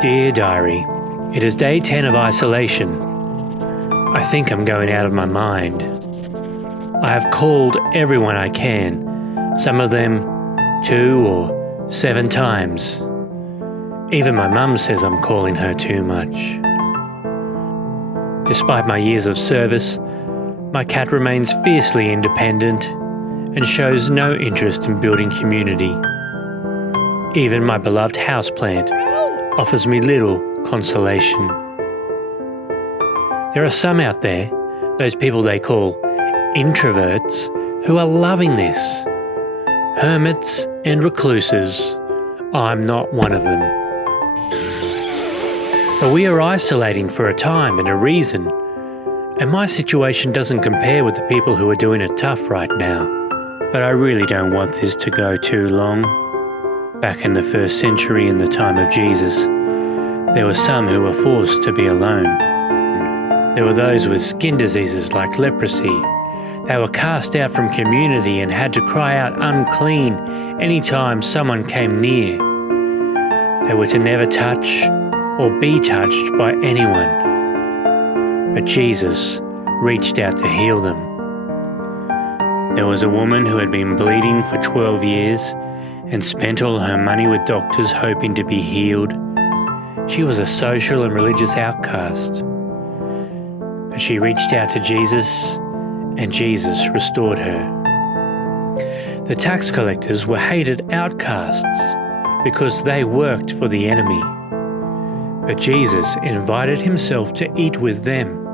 Dear Diary, it is day 10 of isolation. I think I'm going out of my mind. I have called everyone I can, some of them 2 or 7 times. Even my mum says I'm calling her too much. Despite my years of service, my cat remains fiercely independent and shows no interest in building community. Even my beloved houseplant offers me little consolation. There are some out there, those people they call introverts, who are loving this. Hermits and recluses. I'm not one of them. But we are isolating for a time and a reason, and my situation doesn't compare with the people who are doing it tough right now. But I really don't want this to go too long. Back in the 1st century, in the time of Jesus, there were some who were forced to be alone. There were those with skin diseases like leprosy. They were cast out from community and had to cry out unclean any time someone came near. They were to never touch or be touched by anyone. But Jesus reached out to heal them. There was a woman who had been bleeding for 12 years and spent all her money with doctors hoping to be healed. She was a social and religious outcast. But she reached out to Jesus, and Jesus restored her. The tax collectors were hated outcasts because they worked for the enemy. But Jesus invited himself to eat with them.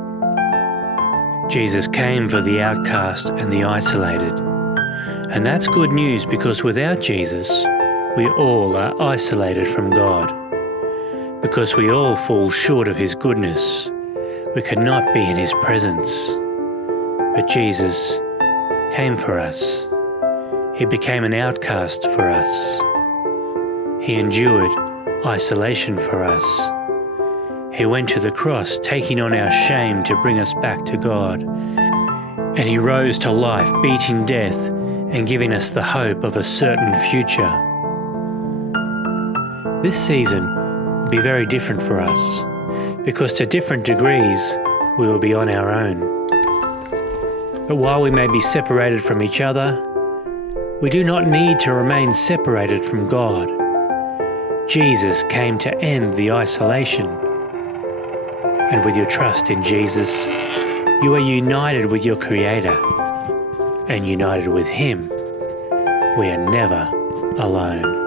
Jesus came for the outcast and the isolated. And that's good news, because without Jesus, we all are isolated from God. Because we all fall short of his goodness. We could not be in his presence. But Jesus came for us. He became an outcast for us. He endured isolation for us. He went to the cross, taking on our shame to bring us back to God. And he rose to life, beating death and giving us the hope of a certain future. This season will be very different for us, because to different degrees we will be on our own. But while we may be separated from each other, we do not need to remain separated from God. Jesus came to end the isolation. And with your trust in Jesus, you are united with your Creator. And united with him, we are never alone.